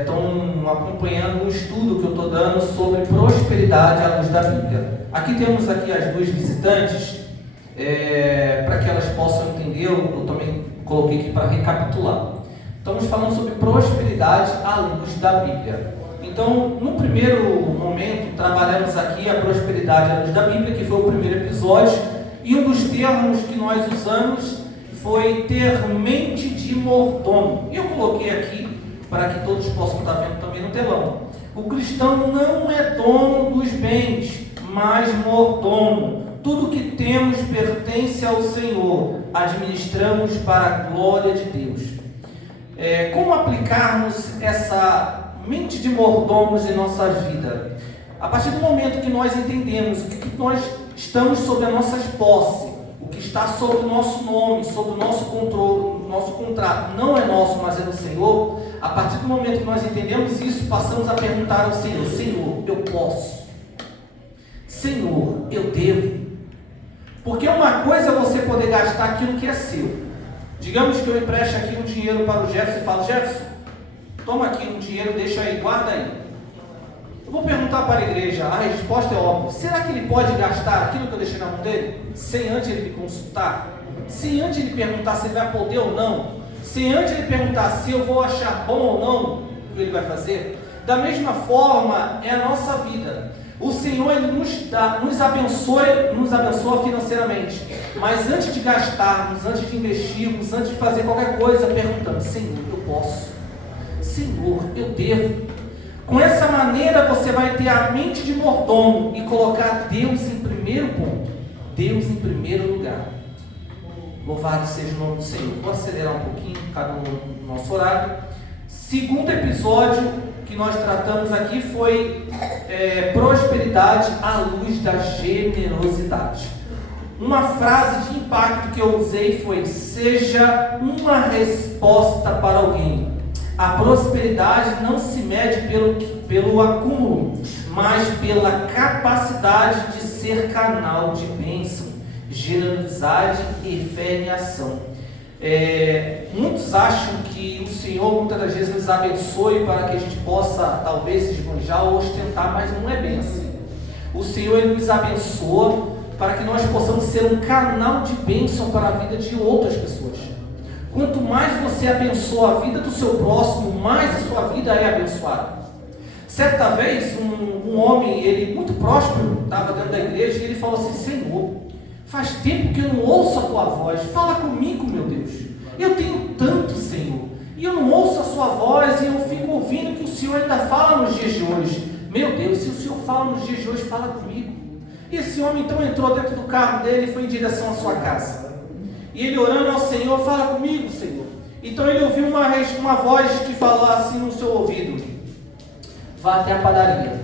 Estão acompanhando um estudo que eu estou dando sobre prosperidade à luz da Bíblia. Aqui temos as duas visitantes, para que elas possam entender, eu também coloquei aqui para recapitular. Estamos falando sobre prosperidade à luz da Bíblia. Então, no primeiro momento, trabalhamos aqui a prosperidade à luz da Bíblia, que foi o primeiro episódio, e um dos termos que nós usamos foi ter mente de mordomo. E eu coloquei aqui para que todos possam estar vendo também no telão. O cristão não é dono dos bens, mas mordomo. Tudo que temos pertence ao Senhor, administramos para a glória de Deus. Como aplicarmos essa mente de mordomos em nossa vida? A partir do momento que nós entendemos o que nós estamos sob as nossas posses, o que está sob o nosso nome, sob o nosso controle, o nosso contrato não é nosso, mas é do Senhor. A partir do momento que nós entendemos isso, passamos a perguntar ao Senhor: Senhor, eu posso? Senhor, eu devo? Porque uma coisa é você poder gastar aquilo que é seu. Digamos que eu empreste aqui um dinheiro para o Jefferson e falo: Jefferson, toma aqui um dinheiro, deixa aí, guarda aí. Eu vou perguntar para a igreja, a resposta é óbvia: será que ele pode gastar aquilo que eu deixei na mão dele, sem antes ele me consultar? Sem antes ele perguntar se ele vai poder ou não? Sem antes ele perguntar se eu vou achar bom ou não o que ele vai fazer? Da mesma forma é a nossa vida. O Senhor ele nos abençoa financeiramente, mas antes de gastarmos, antes de investirmos, antes de fazer qualquer coisa, perguntamos: Senhor, eu posso? Senhor, eu devo? Com essa maneira você vai ter a mente de mordomo e colocar Deus em primeiro ponto, Deus em primeiro lugar. Louvado seja o nome do Senhor. Vou acelerar um pouquinho, cada um no nosso horário. Segundo episódio que nós tratamos aqui foi prosperidade à luz da generosidade. Uma frase de impacto que eu usei foi: seja uma resposta para alguém. A prosperidade não se mede pelo acúmulo, mas pela capacidade de ser canal de bênção, generosidade e fé em ação. Muitos acham que o Senhor muitas das vezes nos abençoe para que a gente possa talvez se esbanjar ou ostentar, mas não é bem assim. O Senhor ele nos abençoa para que nós possamos ser um canal de bênção para a vida de outras pessoas. Quanto mais você abençoa a vida do seu próximo, mais a sua vida é abençoada. Certa vez, um homem, ele muito próspero, estava dentro da igreja e ele falou assim: Senhor, faz tempo que eu não ouço a tua voz, fala comigo, meu Deus. Eu tenho tanto, Senhor, e eu não ouço a sua voz e eu fico ouvindo que o Senhor ainda fala nos dias de hoje. Meu Deus, se o Senhor fala nos dias de hoje, fala comigo. E esse homem então entrou dentro do carro dele e foi em direção à sua casa. E ele orando ao Senhor: fala comigo, Senhor. Então ele ouviu uma voz que falou assim no seu ouvido: vá até a padaria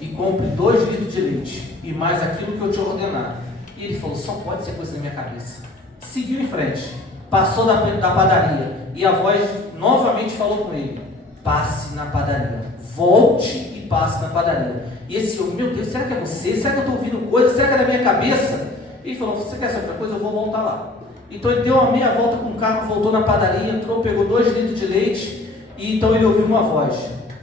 e compre 2 litros de leite e mais aquilo que eu te ordenar. E ele falou: só pode ser coisa na minha cabeça. Seguiu em frente, passou da padaria e a voz novamente falou com ele: passe na padaria, volte e passe na padaria. E esse homem: meu Deus, será que é você? Será que eu estou ouvindo coisa? Será que é da minha cabeça? E falou: você quer saber outra coisa? Eu vou voltar lá. Então ele deu uma meia volta com o carro, voltou na padaria, entrou, pegou 2 litros de leite e então ele ouviu uma voz: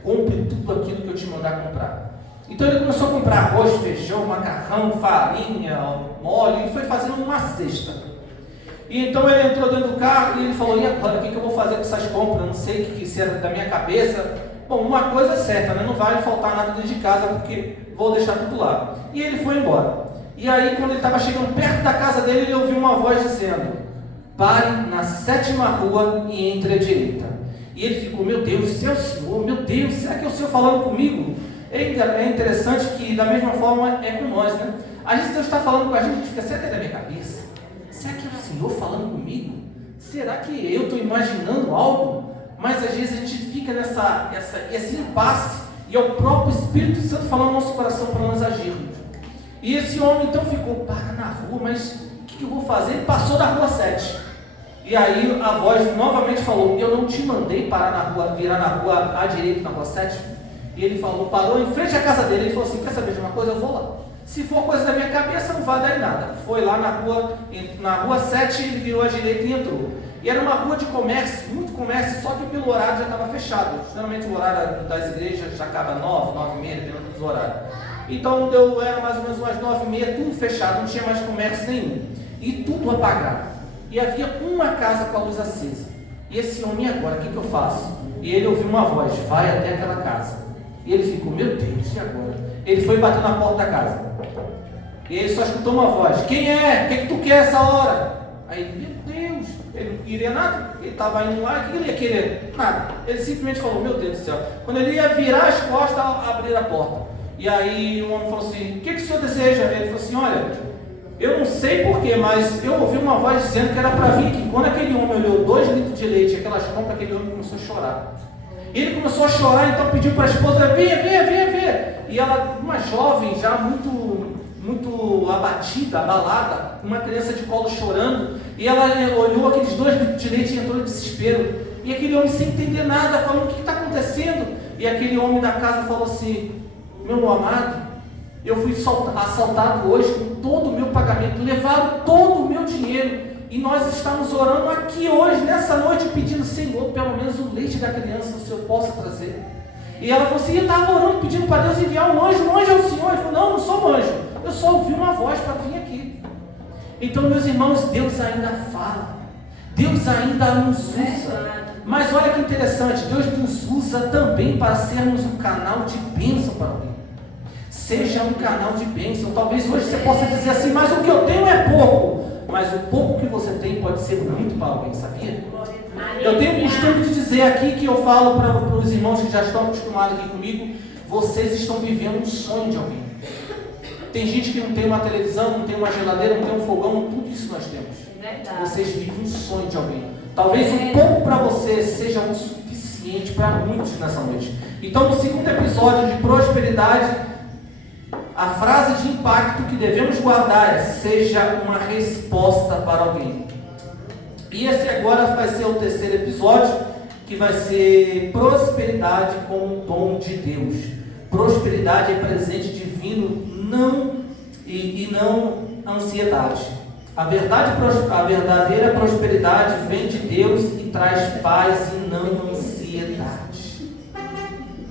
compre tudo aquilo que eu te mandar comprar. Então ele começou a comprar arroz, feijão, macarrão, farinha, óleo e foi fazendo uma cesta. E então ele entrou dentro do carro e ele falou: e agora, o que eu vou fazer com essas compras? Eu não sei o que se é da minha cabeça. Bom, uma coisa é certa, né? Não vai faltar nada dentro de casa porque vou deixar tudo lá. E ele foi embora. E aí, quando ele estava chegando perto da casa dele, ele ouviu uma voz dizendo: pare na 7ª rua e entre à direita. E ele ficou: meu Deus, esse é o Senhor, meu Deus, será que é o Senhor falando comigo? É interessante que da mesma forma é com nós, né? Às vezes Deus está falando com a gente fica: será que é da minha cabeça? Será que é o Senhor falando comigo? Será que eu estou imaginando algo? Mas às vezes a gente fica esse impasse e é o próprio Espírito Santo falando no nosso coração para nós agirmos. E esse homem então ficou: para na rua, mas o que eu vou fazer? Ele passou da rua 7. E aí a voz novamente falou: eu não te mandei parar na rua, virar na rua à direita, na rua 7? E ele falou, parou em frente à casa dele. Ele falou assim: quer saber de uma coisa? Eu vou lá. Se for coisa da minha cabeça, não vai dar em nada. Foi lá na rua 7, ele virou à direita e entrou. E era uma rua de comércio, muito comércio, só que pelo horário já estava fechado. Geralmente o horário das igrejas já acaba 9, 9h30, dependendo dos horários. Então era mais ou menos umas 9h30, tudo fechado, não tinha mais comércio nenhum. E tudo apagado. E havia uma casa com a luz acesa. E esse homem, agora, o que eu faço? E ele ouviu uma voz, vai até aquela casa. E ele ficou, meu Deus, e agora? Ele foi bater na porta da casa. E ele só escutou uma voz, quem é? O que tu quer essa hora? Aí ele, meu Deus, ele não queria nada. Ele estava indo lá, o que ele ia querer? Nada. Ele simplesmente falou, meu Deus do céu. Quando ele ia virar as costas, abrir a porta. E aí o homem falou assim, o que o senhor deseja? Ele falou assim, olha, eu não sei porquê, mas eu ouvi uma voz dizendo que era para vir aqui. Quando aquele homem olhou 2 litros de leite, aquelas compras, aquele homem começou a chorar. Ele começou a chorar, então pediu para a esposa, venha. E ela, uma jovem, já muito abatida, abalada, uma criança de colo chorando, e ela olhou aqueles 2 litros de leite e entrou em desespero. E aquele homem sem entender nada, falando, o que está acontecendo? E aquele homem da casa falou assim, meu amado, eu fui assaltado hoje com todo o meu pagamento, levaram todo o meu dinheiro, e nós estamos orando aqui hoje, nessa noite, pedindo, Senhor, pelo menos o leite da criança o Senhor possa trazer. E ela falou assim, eu estava orando, pedindo para Deus enviar um anjo é o Senhor. Ele falou, não, não sou um anjo, eu só ouvi uma voz para vir aqui. Então, meus irmãos, Deus ainda fala, Deus ainda nos usa, mas olha que interessante, Deus nos usa também para sermos um canal de bênção para alguém. Seja um canal de bênção. Talvez hoje você possa dizer assim, mas o que eu tenho é pouco. Mas o pouco que você tem pode ser muito para alguém, sabia? Eu tenho o costume de dizer aqui, que eu falo para os irmãos que já estão acostumados aqui comigo, vocês estão vivendo um sonho de alguém. Tem gente que não tem uma televisão, não tem uma geladeira, não tem um fogão, tudo isso nós temos. Vocês vivem um sonho de alguém. Talvez um pouco para você seja o suficiente para muitos nessa noite. Então, no segundo episódio de prosperidade, a frase de impacto que devemos guardar é, seja uma resposta para alguém. E esse agora vai ser o terceiro episódio, que vai ser prosperidade como um dom de Deus. Prosperidade é presente divino, não ansiedade. A verdadeira prosperidade vem de Deus e traz paz e não ansiedade.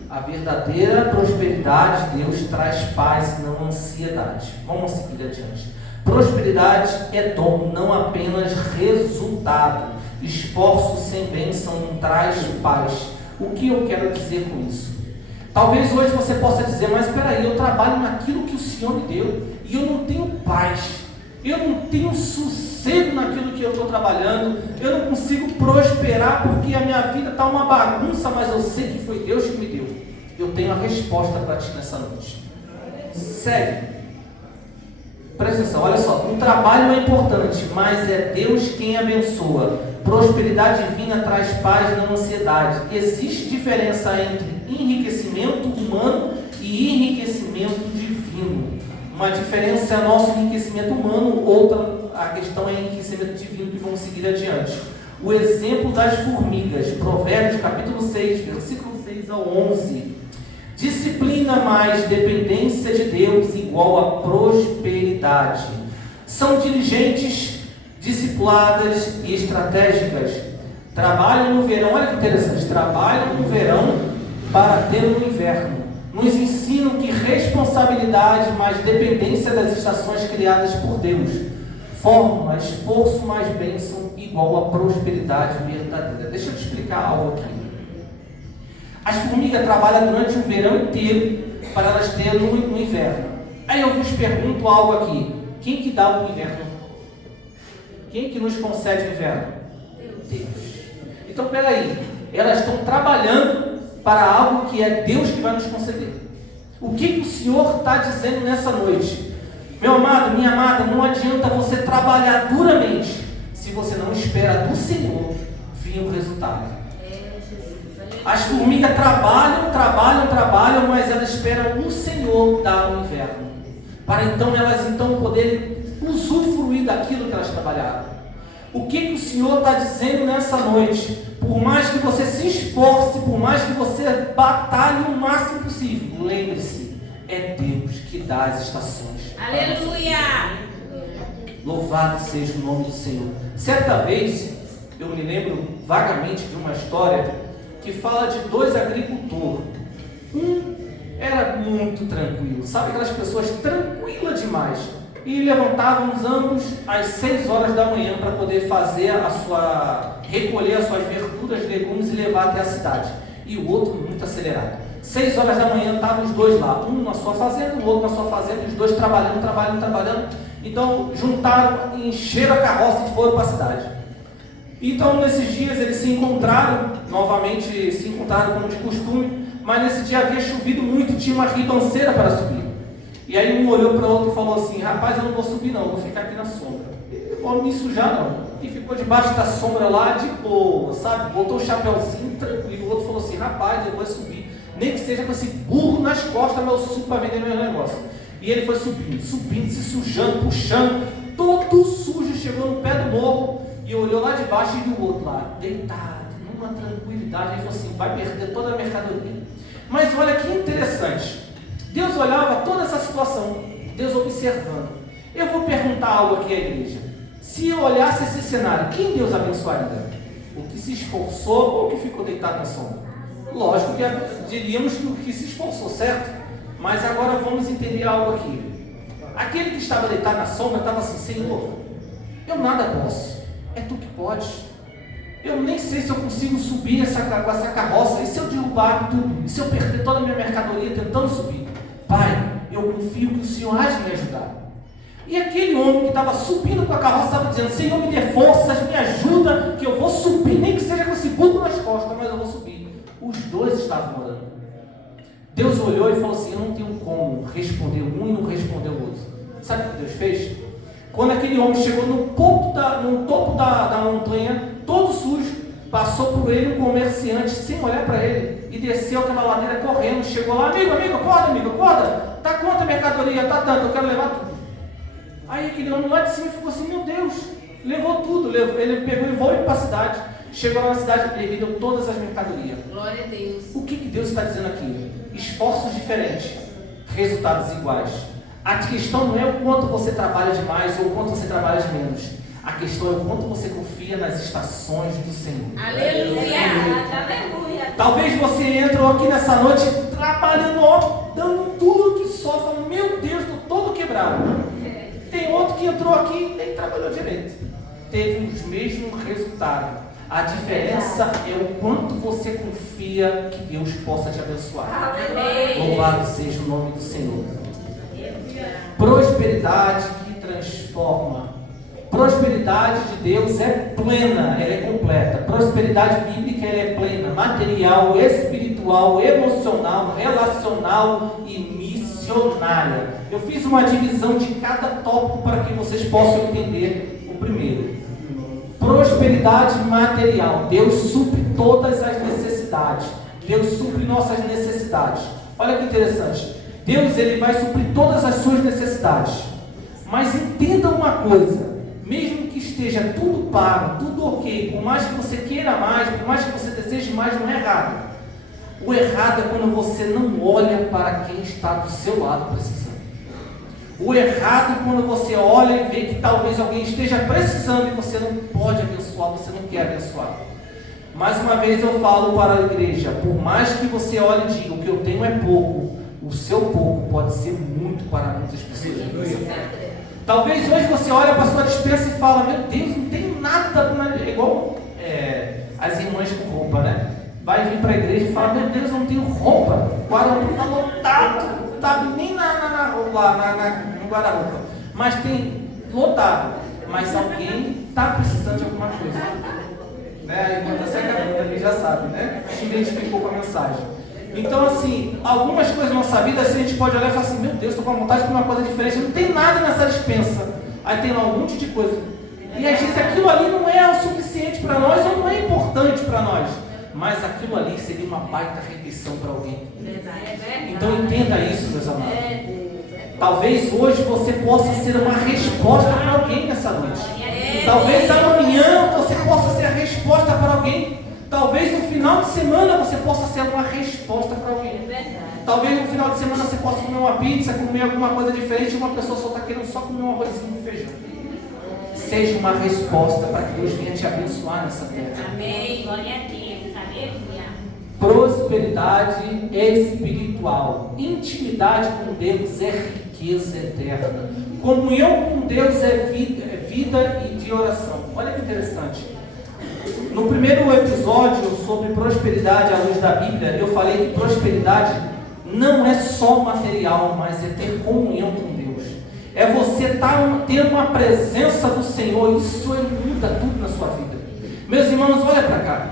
A verdadeira prosperidade de Deus traz paz e não ansiedade. Vamos seguir adiante. Prosperidade é dom, não apenas resultado. Esforço sem bênção não traz paz. O que eu quero dizer com isso? Talvez hoje você possa dizer, mas espera aí, eu trabalho naquilo que o Senhor me deu e eu não tenho paz. Eu não tenho sossego naquilo que eu estou trabalhando. Eu não consigo prosperar porque a minha vida está uma bagunça, mas eu sei que foi Deus que me deu. Eu tenho a resposta para ti nessa noite. Sério. Presta atenção, olha só. O trabalho é importante, mas é Deus quem abençoa. Prosperidade divina traz paz e não ansiedade. Existe diferença entre enriquecimento humano e enriquecimento divino. Uma diferença é nosso enriquecimento humano, outra a questão é enriquecimento divino, que vamos seguir adiante. O exemplo das formigas, Provérbios capítulo 6, versículo 6 ao 11. Disciplina mais dependência de Deus igual a prosperidade. São diligentes, disciplinadas e estratégicas. Trabalham no verão, olha que interessante, trabalham no verão para ter no inverno. Nos ensinam que responsabilidade mais dependência das estações criadas por Deus formam esforço mais bênção igual a prosperidade verdadeira. Deixa eu te explicar algo aqui. As formigas trabalham durante o verão inteiro para elas terem no inverno. Aí eu vos pergunto algo aqui. Quem que dá o inverno? Quem que nos concede o inverno? Deus. Então, peraí. Elas estão trabalhando para algo que é Deus que vai nos conceder. O que o Senhor está dizendo nessa noite? Meu amado, minha amada, não adianta você trabalhar duramente se você não espera do Senhor vir o resultado. As formigas trabalham, mas elas esperam o Senhor dar o inverno, para então elas poderem usufruir daquilo que elas trabalharam. O que o Senhor está dizendo nessa noite? Por mais que você se esforce, por mais que você batalhe o máximo possível, lembre-se, é Deus que dá as estações. Aleluia! Louvado seja o nome do Senhor. Certa vez, eu me lembro vagamente de uma história que fala de dois agricultores. Um era muito tranquilo, sabe aquelas pessoas tranquilas demais, e levantávamos ambos às 6 horas da manhã para poder recolher as suas verduras, legumes e levar até a cidade. E o outro muito acelerado. 6 horas da manhã estavam os dois lá, um na sua fazenda, o outro na sua fazenda, os dois trabalhando. Então juntaram, encheram a carroça e foram para a cidade. Então nesses dias eles se encontraram, novamente se encontraram como de costume, mas nesse dia havia chovido muito, tinha uma ribanceira para subir. E aí um olhou para o outro e falou assim: rapaz, eu não vou subir não, vou ficar aqui na sombra. Eu vou me sujar não. E ficou debaixo da sombra lá de boa, sabe? Botou o chapéuzinho tranquilo. O outro falou assim: rapaz, eu vou subir, nem que seja com esse burro nas costas, meu suco para vender meu negócio. E ele foi subindo, se sujando, puxando, todo sujo, chegou no pé do morro e olhou lá de baixo e viu o outro lá, deitado, numa tranquilidade. Ele falou assim: vai perder toda a mercadoria. Mas olha que interessante, Deus olhava toda essa situação, Deus observando. Eu vou perguntar algo aqui à igreja: se eu olhasse esse cenário, quem Deus abençoaria? O que se esforçou ou o que ficou deitado na sombra? Lógico que diríamos que o que se esforçou, certo? Mas agora vamos entender algo aqui. Aquele que estava deitado na sombra estava assim: Senhor, eu nada posso, é Tu que podes. Eu nem sei se eu consigo subir com essa carroça, e se eu derrubar tudo, e se eu perder toda a minha mercadoria tentando subir? Pai, eu confio que o Senhor há de me ajudar. E aquele homem que estava subindo com a carroça estava dizendo: Senhor, me dê forças, me ajuda, que eu vou subir, nem que seja com esse burro nas costas, mas eu vou subir. Os dois estavam orando. Deus olhou e falou assim: eu não tenho como responder um e não responder o outro. Sabe o que Deus fez? Quando aquele homem chegou no topo da montanha, todo sujo, passou por ele um comerciante sem olhar para ele e desceu aquela ladeira correndo. Chegou lá: amigo, acorda, tá quanta mercadoria? Tá tanto, eu quero levar tudo. Aí aquele homem lá de cima ficou assim: meu Deus, levou tudo. Ele pegou e voltou para a cidade. Chegou lá na cidade, ele vendeu todas as mercadorias. Glória a Deus. O que Deus está dizendo aqui? Esforços diferentes, resultados iguais. A questão não é o quanto você trabalha de mais ou o quanto você trabalha de menos. A questão é o quanto você confia nas estações do Senhor. Aleluia. Aleluia. Talvez você entrou aqui nessa noite trabalhando, dando tudo que só, falando: meu Deus, estou todo quebrado. Tem outro que entrou aqui e nem trabalhou direito. Teve os mesmos resultados. A diferença é o quanto você confia que Deus possa te abençoar. Amém. Louvado seja o nome do Senhor. Prosperidade que transforma. Prosperidade de Deus é plena, ela é completa. Prosperidade bíblica, ela é plena, material, espiritual, emocional, relacional e missionária. Eu fiz uma divisão de cada tópico para que vocês possam entender o primeiro. Prosperidade material. Deus supre todas as necessidades. Deus supre nossas necessidades. Olha que interessante. Deus, ele vai suprir todas as suas necessidades. Mas entenda uma coisa: mesmo que esteja tudo pago, tudo ok, por mais que você queira mais, por mais que você deseje mais, não é errado. O errado é quando você não olha para quem está do seu lado precisando. O errado é quando você olha e vê que talvez alguém esteja precisando e você não pode abençoar, você não quer abençoar. Mais uma vez eu falo para a igreja: por mais que você olhe e diga: o que eu tenho é pouco, o seu pouco pode ser muito para muitas pessoas. Talvez hoje você olha para a sua despensa e fala: meu Deus, não tenho nada. É igual as irmãs com roupa, né? Vai vir para a igreja e fala: meu Deus, eu não tenho roupa. O guarda-roupa está lotado, não está nem no guarda-roupa, mas tem lotado. Mas alguém está precisando de alguma coisa, né? A irmã da Seca ali já sabe, né? Se identificou com a mensagem. Então, assim, algumas coisas na nossa vida, assim, a gente pode olhar e falar assim: meu Deus, estou com vontade de comer uma coisa diferente, não tem nada nessa dispensa. Aí tem lá um monte de coisa. E às vezes aquilo ali não é o suficiente para nós ou não é importante para nós. Mas aquilo ali seria uma baita refeição para alguém. Então entenda isso, meus amados. Talvez hoje você possa ser uma resposta para alguém nessa noite. Talvez amanhã você possa ser a resposta para alguém. Talvez no final de semana você possa ser uma resposta para alguém. Talvez no final de semana você possa comer uma pizza, comer alguma coisa diferente, e uma pessoa só está querendo só comer um arrozinho e feijão. seja uma resposta para que Deus venha te abençoar nessa terra. Amém. Glória a Deus. Aleluia. Prosperidade espiritual. Intimidade com Deus é riqueza eterna. Comunhão com Deus é vida e de oração. Olha que interessante. No primeiro episódio sobre prosperidade à luz da Bíblia, eu falei que prosperidade não é só material, mas é ter comunhão com Deus. É você ter uma presença do Senhor. Isso muda tudo na sua vida. Meus irmãos, olha para cá.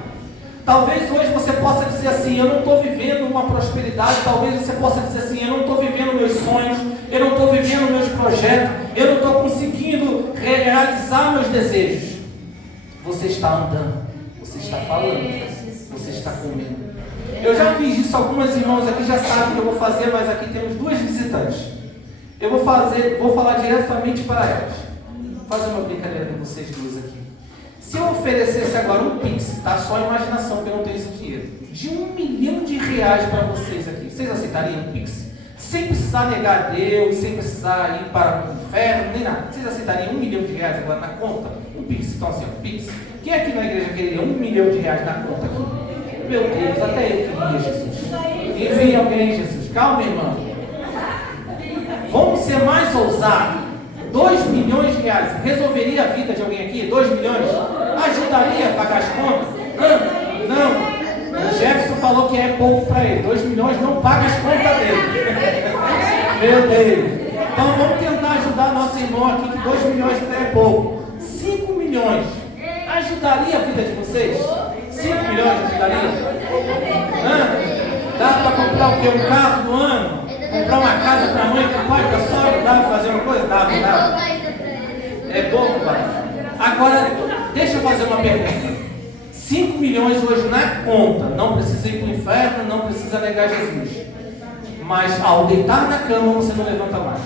Talvez hoje você possa dizer assim: eu não estou vivendo uma prosperidade. Talvez você possa dizer assim: eu não estou vivendo meus sonhos, eu não estou vivendo meus projetos, eu não estou conseguindo realizar meus desejos. Você está andando, você está falando, você está comendo. Eu já fiz isso, algumas irmãos aqui já sabem que eu vou fazer, mas aqui temos duas visitantes. Eu vou falar diretamente para elas. Vou fazer uma brincadeira com vocês duas aqui. Se eu oferecesse agora um Pix, tá? Só a imaginação, que eu não tenho esse dinheiro, de R$1 milhão para vocês aqui, vocês aceitariam um Pix? Sem precisar negar a Deus, sem precisar ir para o inferno, nem nada. Vocês aceitariam R$1 milhão agora na conta? Um Pix, então assim, um Pix. Quem aqui na igreja queria R$1 milhão na conta aqui? Meu Deus, até eu queria, Jesus. Envie alguém, Jesus. Calma, irmão. Vamos ser mais ousados. R$2 milhões. Resolveria a vida de alguém aqui? 2 milhões? Ajudaria a pagar as contas? Não. O Jefferson falou que é pouco para ele. 2 milhões não paga as contas dele. Meu Deus. Então vamos tentar ajudar nosso irmão aqui, que 2 milhões até é pouco. 5 milhões. Ajudaria a vida de vocês? 5 milhões ajudaria? Dá para comprar o quê? Um carro do ano? Comprar uma casa para a mãe, para o pai, para a sogra? Dá para fazer uma coisa? Dá. É pouco, pai. Agora, deixa eu fazer uma pergunta. 5 milhões hoje na conta, não precisa ir para o inferno, não precisa negar Jesus. Mas ao deitar na cama, você não levanta mais.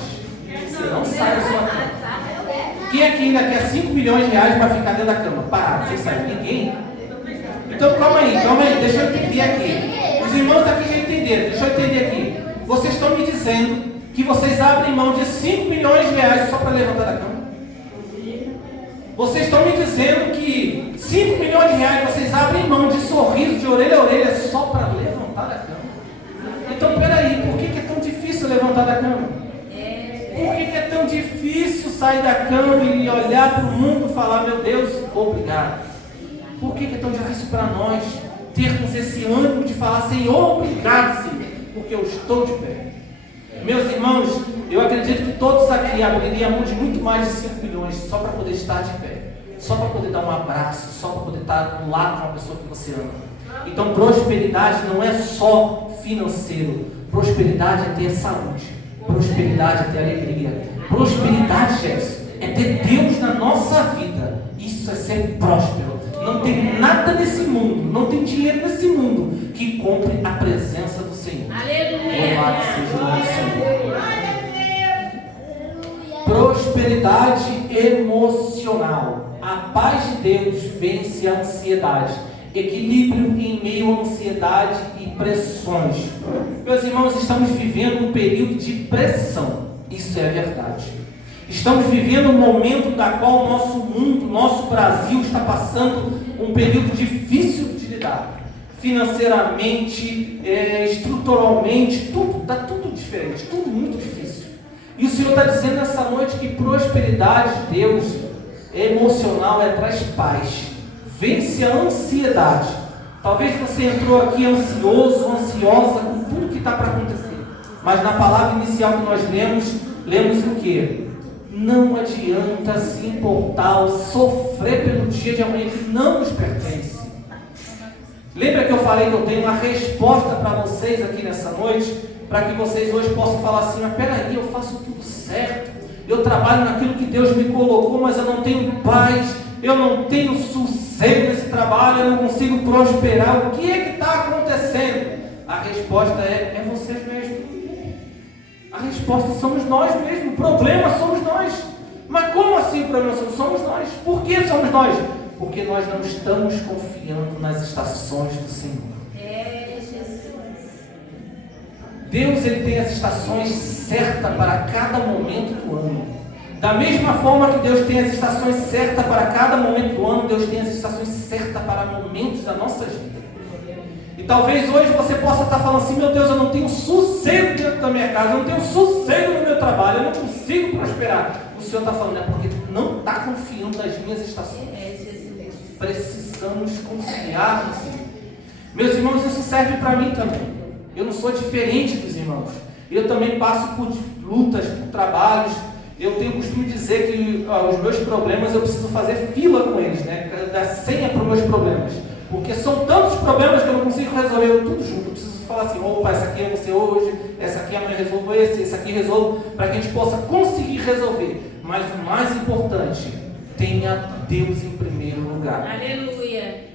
Você não sai da sua cama. Quem aqui ainda quer 5 milhões para ficar dentro da cama? Parado, você sai. Ninguém? Então calma aí, deixa eu entender aqui. Os irmãos aqui já entenderam, deixa eu entender aqui. Vocês estão me dizendo que vocês abrem mão de 5 milhões só para levantar da cama? Vocês estão me dizendo que 5 milhões vocês abrem mão de sorriso de orelha a orelha só para levantar da cama? Então peraí, por que é tão difícil levantar da cama? Por que é tão difícil sair da cama e olhar para o mundo e falar: meu Deus, obrigado? Por que é tão difícil para nós termos esse ânimo de falar: Senhor, obrigado, Senhor, porque eu estou de pé? Meus irmãos, eu acredito que todos aqui abririam mão de muito mais de 5 milhões só para poder estar de pé, só para poder dar um abraço, só para poder estar do lado de uma pessoa que você ama. Então prosperidade não é só financeiro, prosperidade é ter saúde, prosperidade é ter alegria, prosperidade, Jefferson, é ter Deus na nossa vida. Isso é ser próspero. Não tem nada nesse mundo, não tem dinheiro nesse mundo que compre a presença do Senhor. Aleluia. Louvado seja o nome do Senhor. Prosperidade emocional. A paz de Deus vence a ansiedade. Equilíbrio em meio à ansiedade e pressões. Meus irmãos, estamos vivendo um período de pressão. Isso é verdade. Estamos vivendo um momento na qual o nosso mundo, nosso Brasil está passando um período difícil de lidar. Financeiramente, estruturalmente, está tudo diferente, tudo muito difícil. E o Senhor está dizendo nessa noite que prosperidade de Deus emocional traz paz, vence a ansiedade. Talvez você entrou aqui ansioso, ansiosa com tudo que está para acontecer. Mas na palavra inicial que nós lemos o quê? Não adianta se importar ou sofrer pelo dia de amanhã que não nos pertence. Lembra que eu falei que eu tenho uma resposta para vocês aqui nessa noite? Para que vocês hoje possam falar assim: mas peraí, eu faço tudo certo, eu trabalho naquilo que Deus me colocou, mas eu não tenho paz, eu não tenho sossego nesse trabalho, eu não consigo prosperar. O que é que está acontecendo? A resposta é vocês mesmos. A resposta somos nós mesmos. O problema somos nós. Mas como assim o problema somos nós? Por que somos nós? Porque nós não estamos confiando nas estações do Senhor. Deus, ele tem as estações certas para cada momento do ano. Da mesma forma que Deus tem as estações certas para cada momento do ano, Deus tem as estações certas para momentos da nossa vida. E talvez hoje você possa estar falando assim: meu Deus, eu não tenho sossego dentro da minha casa, eu não tenho sossego no meu trabalho, eu não consigo prosperar. O Senhor está falando, é porque não está confiando nas minhas estações. Precisamos confiar no Senhor. Meus irmãos, isso serve para mim também. Eu não sou diferente dos irmãos. Eu também passo por lutas, por trabalhos. Eu tenho o costume de dizer que os meus problemas eu preciso fazer fila com eles, né? Dar senha para os meus problemas. Porque são tantos problemas que eu não consigo resolver tudo junto. Eu preciso falar assim: opa, essa aqui é você hoje, essa aqui amanhã resolvo esse aqui resolvo, para que a gente possa conseguir resolver. Mas o mais importante, tenha Deus em primeiro lugar. Aleluia.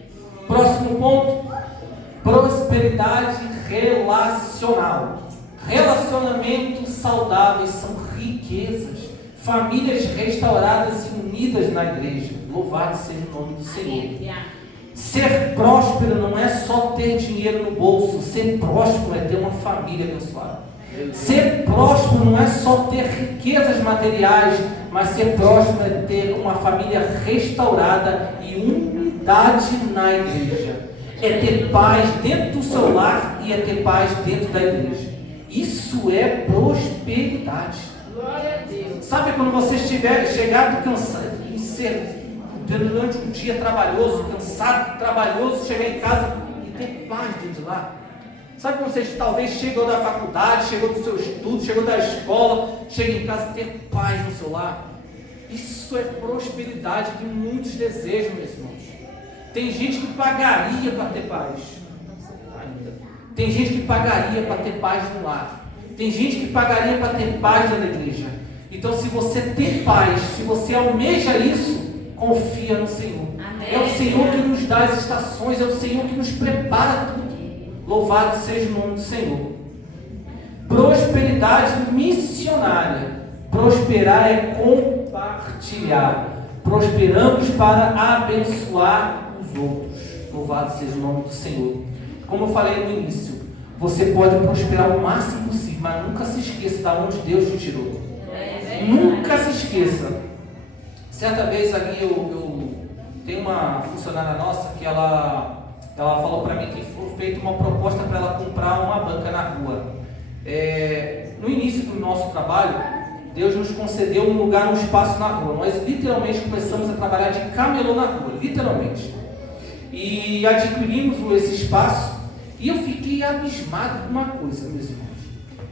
Próximo ponto: prosperidade relacional. Relacionamentos saudáveis são riquezas. Famílias restauradas e unidas na igreja. Louvado seja o nome do Senhor. Ser próspero não é só ter dinheiro no bolso. Ser próspero é ter uma família abençoada. Ser próspero não é só ter riquezas materiais, mas ser próspero é ter uma família restaurada e unidade na igreja. É ter paz dentro do seu lar e é ter paz dentro da igreja. Isso é prosperidade. Glória a Deus. Sabe quando você estiver chegado cansado, durante um dia trabalhoso, cansado, trabalhoso, chegar em casa e ter paz dentro de lá? Sabe quando você talvez chegou da faculdade, chegou do seu estudo, chegou da escola, chega em casa e ter paz no seu lar? Isso é prosperidade que muitos desejam, meus irmãos. Tem gente que pagaria para ter paz. Tem gente que pagaria para ter paz no lar. Tem gente que pagaria para ter paz na igreja. Então, se você tem paz, se você almeja isso, confia no Senhor. Amém. É o Senhor que nos dá as estações, é o Senhor que nos prepara tudo. Louvado seja o nome do Senhor. Prosperidade missionária. Prosperar é compartilhar. Prosperamos para abençoar os outros. Louvado seja o nome do Senhor. Como eu falei no início, você pode prosperar o máximo possível, mas nunca se esqueça de onde Deus te tirou. Nunca se esqueça. Certa vez aqui eu tenho uma funcionária nossa que ela falou para mim que foi feita uma proposta para ela comprar uma banca na rua. No início do nosso trabalho, Deus nos concedeu um lugar, um espaço na rua. Nós literalmente começamos a trabalhar de camelô na rua, literalmente. E adquirimos esse espaço e eu fiquei abismado com uma coisa, meus irmãos.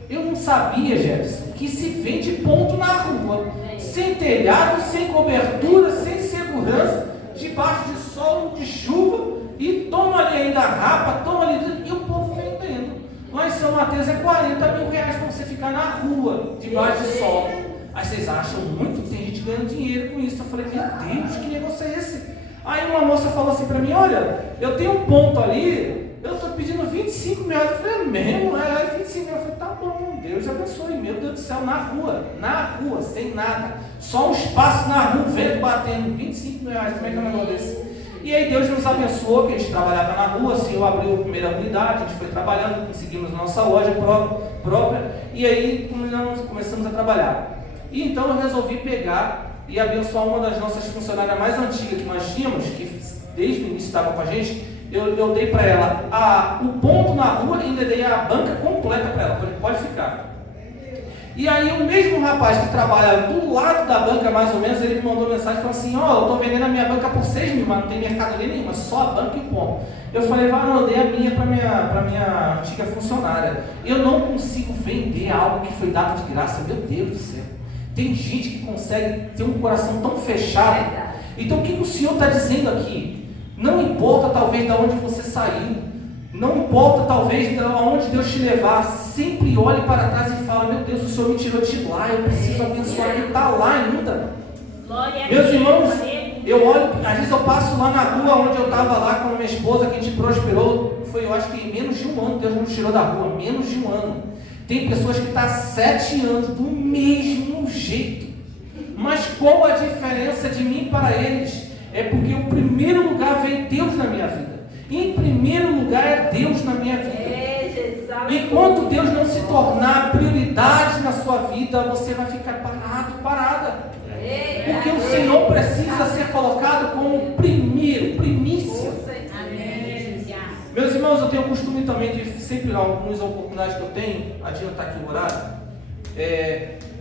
Eu não sabia, Jefferson, que se vende ponto na rua, sem telhado, sem cobertura, sem segurança, debaixo de sol, de chuva, e toma ali ainda rapa, toma ali, e o povo vendendo. Lá em São Mateus é 40 mil reais para você ficar na rua, debaixo de sol. Aí vocês acham muito, tem gente ganhando dinheiro com isso. Eu falei, meu Deus, que negócio é esse? Aí uma moça falou assim para mim: olha, eu tenho um ponto ali, eu estou pedindo 25 mil reais. Eu falei, mesmo? 25 mil. Eu falei, tá bom, Deus abençoe. Meu Deus do céu, na rua, sem nada, só um espaço na rua, vento batendo, 25 mil reais, como é que é um negócio desse? E aí Deus nos abençoou, que a gente trabalhava na rua, assim, eu abri a primeira unidade, a gente foi trabalhando, conseguimos a nossa loja própria, e aí começamos a trabalhar. E então eu resolvi pegar e abençoar uma das nossas funcionárias mais antigas que nós tínhamos, que desde o início estava com a gente. Eu dei para ela o ponto na rua e ainda dei a banca completa para ela. Falei, pode ficar. E aí o mesmo rapaz que trabalha do lado da banca, mais ou menos, ele me mandou mensagem e falou assim: eu estou vendendo a minha banca por 6 mil, mas não tem mercadoria nenhuma, só a banca e o ponto. Eu falei, eu dei a minha para minha antiga funcionária. Eu não consigo vender algo que foi dado de graça, meu Deus do céu. Tem gente que consegue ter um coração tão fechado. Então o que o Senhor está dizendo aqui? Não importa talvez de onde você saiu, não importa talvez de onde Deus te levar, sempre olhe para trás e fala: meu Deus, o Senhor me tirou de lá, eu preciso abençoar quem está lá ainda. Meus irmãos, eu olho, às vezes eu passo lá na rua onde eu estava lá com a minha esposa, que a gente prosperou, foi, eu acho que em menos de um ano Deus nos tirou da rua, menos de um ano. Tem pessoas que estão há 7 anos do mesmo jeito. Mas qual a diferença de mim para eles? É porque em primeiro lugar vem Deus na minha vida. Em primeiro lugar é Deus na minha vida. Enquanto Deus não se tornar prioridade na sua vida, você vai ficar parada. Porque o Senhor precisa ser colocado como primeiro, primícia. Meus irmãos, eu tenho o costume também de sempre, algumas oportunidades que eu tenho, adiantar aqui o horário.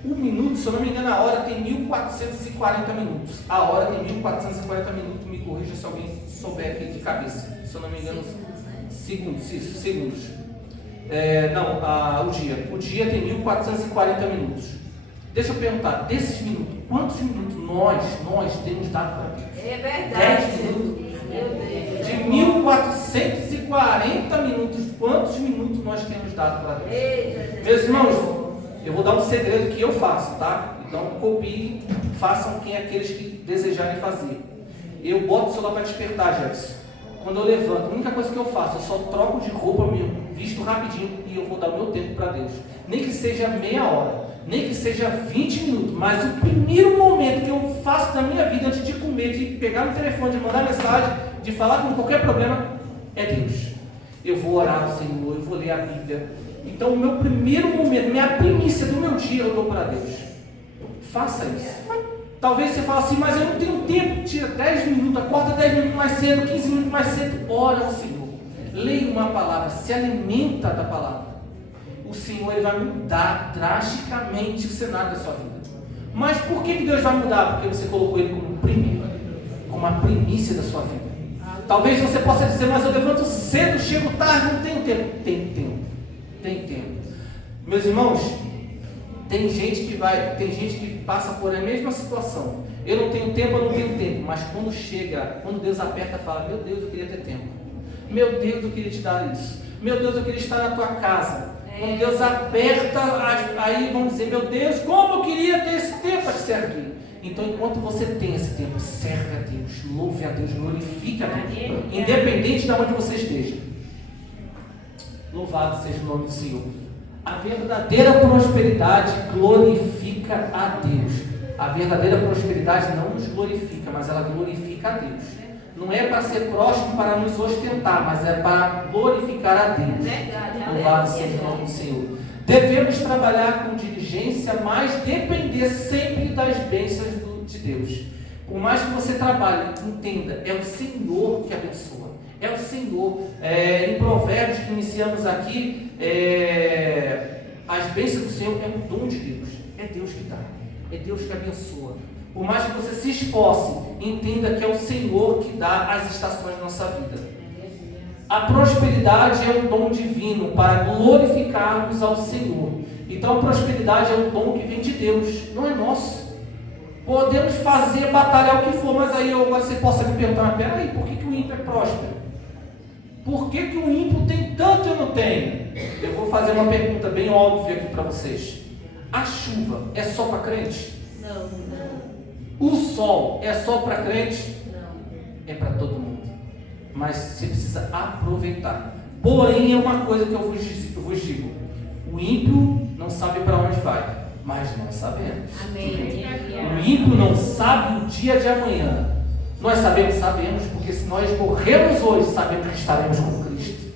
Um minuto, se eu não me engano, a hora tem 1440 minutos. A hora tem 1440 minutos, me corrija se alguém souber aqui de cabeça. Se eu não me engano, segundos. O dia tem 1440 minutos. Deixa eu perguntar, desses minutos, quantos minutos nós temos dado para Deus? É verdade. 10 minutos. De 1440 minutos, quantos minutos nós temos dado para Deus? Meus irmãos, eu vou dar um segredo que eu faço, tá? Então copiem, façam aqueles que desejarem fazer. Eu boto o celular para despertar, Jefferson. Quando eu levanto, a única coisa que eu faço, eu só troco de roupa mesmo, visto rapidinho, e eu vou dar o meu tempo para Deus. Nem que seja meia hora, nem que seja 20 minutos, mas o primeiro momento que eu faço da minha vida, antes de comer, de pegar no telefone, de mandar mensagem, de falar com qualquer problema, é Deus. Eu vou orar ao Senhor, eu vou ler a Bíblia. Então o meu primeiro momento, minha primícia do meu dia, eu dou para Deus. Faça isso. Talvez você fale assim, mas eu não tenho tempo. Tira 10 minutos, acorda 10 minutos mais cedo, 15 minutos mais cedo, ora ao Senhor. Leia uma palavra, se alimenta da palavra. O Senhor ele vai mudar drasticamente o cenário da sua vida. Mas por que Deus vai mudar? Porque você colocou Ele como primeiro, como a primícia da sua vida. Talvez você possa dizer, mas eu levanto cedo, chego tarde, não tenho tempo. Tem tempo. Meus irmãos, tem gente que passa por a mesma situação. Eu não tenho tempo, mas quando Deus aperta, fala, meu Deus, eu queria ter tempo. Meu Deus, eu queria te dar isso. Meu Deus, eu queria estar na tua casa. Quando Deus aperta, aí vão dizer, meu Deus, como eu queria ter esse tempo para te servir. Então, enquanto você tem esse tempo, serve a Deus, louve a Deus, glorifique a Deus, independente de onde você esteja. Louvado seja o nome do Senhor. A verdadeira prosperidade glorifica a Deus. A verdadeira prosperidade não nos glorifica, mas ela glorifica a Deus. Não é para ser próximo para nos ostentar, mas é para glorificar a Deus. Louvado seja o nome do Senhor. Devemos trabalhar com diligência, mas depender sempre das bênçãos de Deus. Por mais que você trabalhe, entenda, é o Senhor que abençoa. É o Senhor. Em Provérbios que iniciamos aqui, as bênçãos do Senhor é um dom de Deus. É Deus que dá. É Deus que abençoa. Por mais que você se esforce, entenda que é o Senhor que dá as estações da nossa vida. A prosperidade é um dom divino para glorificarmos ao Senhor. Então a prosperidade é um dom que vem de Deus, não é nosso. Podemos fazer, batalhar o que for, mas aí você possa me perguntar, mas peraí, por que o ímpio é próspero? Por que o ímpio tem tanto e eu não tenho? Eu vou fazer uma pergunta bem óbvia aqui para vocês. A chuva é só para crente? Não. O sol é só para crente? Não. É para todo mundo. Mas você precisa aproveitar. Porém, é uma coisa que eu vos digo. O ímpio não sabe para onde vai, mas nós sabemos. Amém. O ímpio não sabe o dia de amanhã. Nós sabemos, porque se nós morrermos hoje, sabemos que estaremos com Cristo.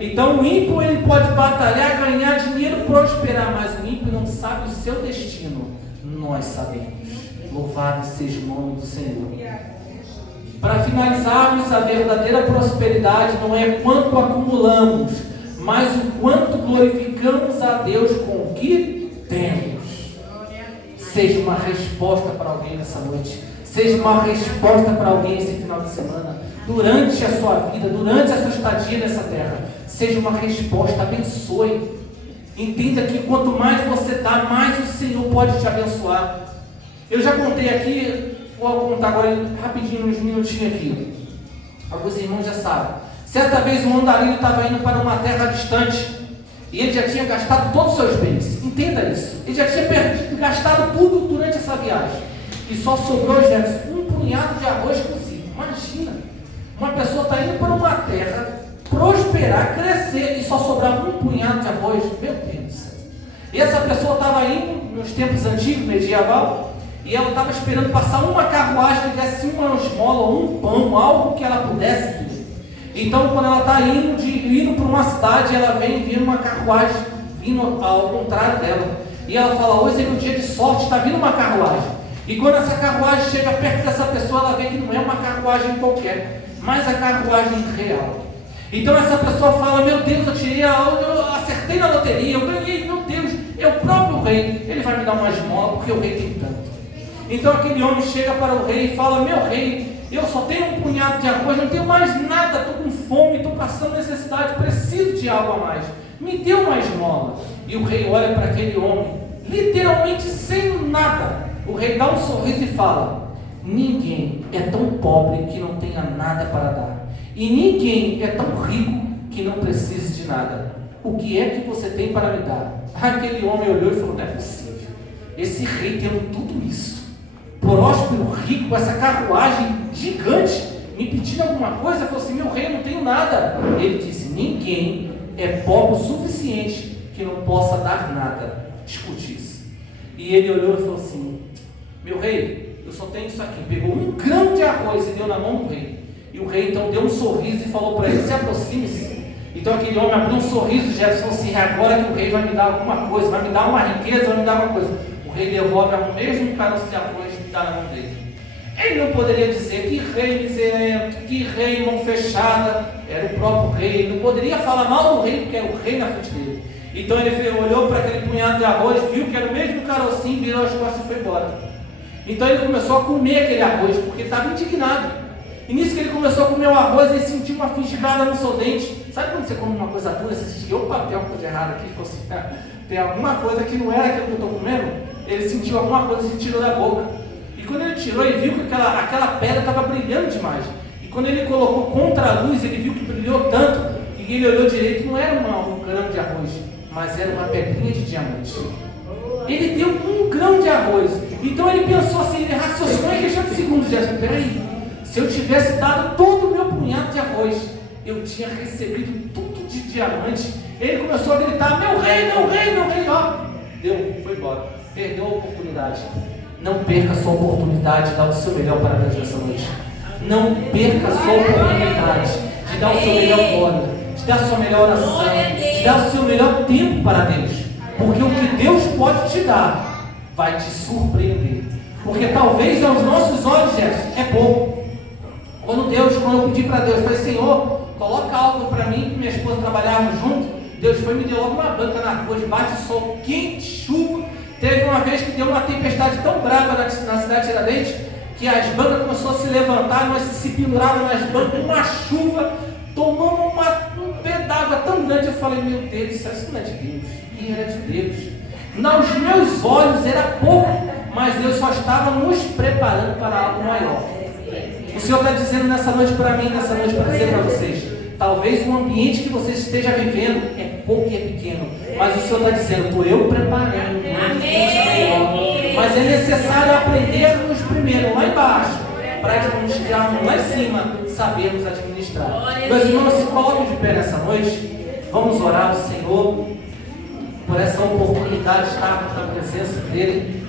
Então o ímpio ele pode batalhar, ganhar dinheiro, prosperar, mas o ímpio não sabe o seu destino. Nós sabemos. Louvado seja o nome do Senhor. Para finalizarmos, a verdadeira prosperidade não é quanto acumulamos, mas o quanto glorificamos a Deus com o que temos. Seja uma resposta para alguém nessa noite. Seja uma resposta para alguém esse final de semana. Durante a sua vida, durante a sua estadia nessa terra. Seja uma resposta, abençoe. Entenda que quanto mais você dá, mais o Senhor pode te abençoar. Eu já contei aqui, vou contar agora rapidinho, uns minutinhos aqui. Alguns irmãos já sabem. Certa vez um andarilho estava indo para uma terra distante e ele já tinha gastado todos os seus bens. Entenda isso. Ele já tinha gastado tudo durante essa viagem. E só sobrou, Jefferson, um punhado de arroz cozido. Imagina, uma pessoa está indo para uma terra, prosperar, crescer e só sobrar um punhado de arroz. Meu Deus do céu. E essa pessoa estava indo nos tempos antigos, medieval, e ela estava esperando passar uma carruagem que desse uma esmola, um pão, algo que ela pudesse ter. Então, quando ela está indo para uma cidade, ela vem uma carruagem vindo ao contrário dela. E ela fala, hoje é um dia de sorte, está vindo uma carruagem. E quando essa carruagem chega perto dessa pessoa, ela vê que não é uma carruagem qualquer, mas a carruagem real. Então essa pessoa fala: meu Deus, eu acertei na loteria, eu ganhei, meu Deus, é o próprio rei, ele vai me dar uma esmola porque o rei tem tanto. Então aquele homem chega para o rei e fala: meu rei, eu só tenho um punhado de arroz, não tenho mais nada, estou com fome, estou passando necessidade, preciso de algo a mais, me dê uma esmola. E o rei olha para aquele homem, literalmente sem nada. O rei dá um sorriso e fala: ninguém é tão pobre que não tenha nada para dar, e ninguém é tão rico que não precise de nada. O que é que você tem para me dar? Aquele homem olhou e falou: não é possível, esse rei tendo tudo isso, próspero, rico, com essa carruagem gigante, me pedindo alguma coisa. Ele falou assim: meu rei, eu não tenho nada. Ele disse: ninguém é pobre o suficiente que não possa dar nada. Escute isso. E ele olhou e falou assim: meu rei, eu só tenho isso aqui. Pegou um grão de arroz e deu na mão do rei. E o rei então deu um sorriso e falou para ele: se aproxime-se. Então aquele homem abriu um sorriso, Jefferson falou assim: agora que o rei vai me dar alguma coisa, vai me dar uma riqueza, vai me dar uma coisa. O rei devolve o mesmo caroço de arroz e dá na mão dele. Ele não poderia dizer: que rei miserento, que rei mão fechada. Era o próprio rei. Ele não poderia falar mal do rei, porque era o rei na frente dele. Então ele olhou para aquele punhado de arroz, viu que era o mesmo carocinho, virou as costas e foi embora. Então ele começou a comer aquele arroz, porque estava indignado. E nisso que ele começou a comer o arroz, ele sentiu uma fisgada no seu dente. Sabe quando você come uma coisa dura, você sente que opa, tem alguma coisa errada aqui? Ele falou assim: tem alguma coisa que não era aquilo que eu estou comendo. Ele sentiu alguma coisa e se tirou da boca. E quando ele tirou, ele viu que aquela pedra estava brilhando demais. E quando ele colocou contra a luz, ele viu que brilhou tanto, que ele olhou direito, não era um grão de arroz, mas era uma pedrinha de diamante. Ele deu um grão de arroz. Então ele pensou assim, ele raciocinou em questão de segundos. Peraí, se eu tivesse dado todo o meu punhado de arroz, eu tinha recebido tudo de diamante. Ele começou a gritar: meu rei, meu rei, meu rei. Ó, deu, foi embora, perdeu a oportunidade. Não perca a sua oportunidade de dar o seu melhor para Deus nessa noite. Não perca a sua oportunidade de dar o seu melhor glória, de dar a sua melhor oração, de dar o seu melhor tempo para Deus. Porque o que Deus pode te dar vai te surpreender. Porque talvez aos nossos olhos, Jefferson, é pouco. Quando eu pedi para Deus, eu falei: Senhor, coloca algo para mim e minha esposa trabalharmos junto. Deus foi e me deu logo uma banca na rua, bate sol, quente, chuva. Teve uma vez que deu uma tempestade tão brava na cidade de Tiradentes, que as bancas começaram a se levantar, nós se penduravam nas bancas, uma chuva, tomamos um pé d'água tão grande. Eu falei: meu Deus, isso não é de Deus. E era de Deus. Nos meus olhos era pouco, mas Deus só estava nos preparando para algo maior. O Senhor está dizendo nessa noite para mim, nessa noite para dizer para vocês: talvez o ambiente que você esteja vivendo é pouco e é pequeno, mas o Senhor está dizendo: estou eu preparando um ambiente maior. Mas é necessário aprendermos primeiro lá embaixo, para administrarmos lá em cima, sabermos administrar. Meus irmãos, se coloquem de pé nessa noite. Vamos orar ao Senhor por essa oportunidade de estarmos na presença dEle.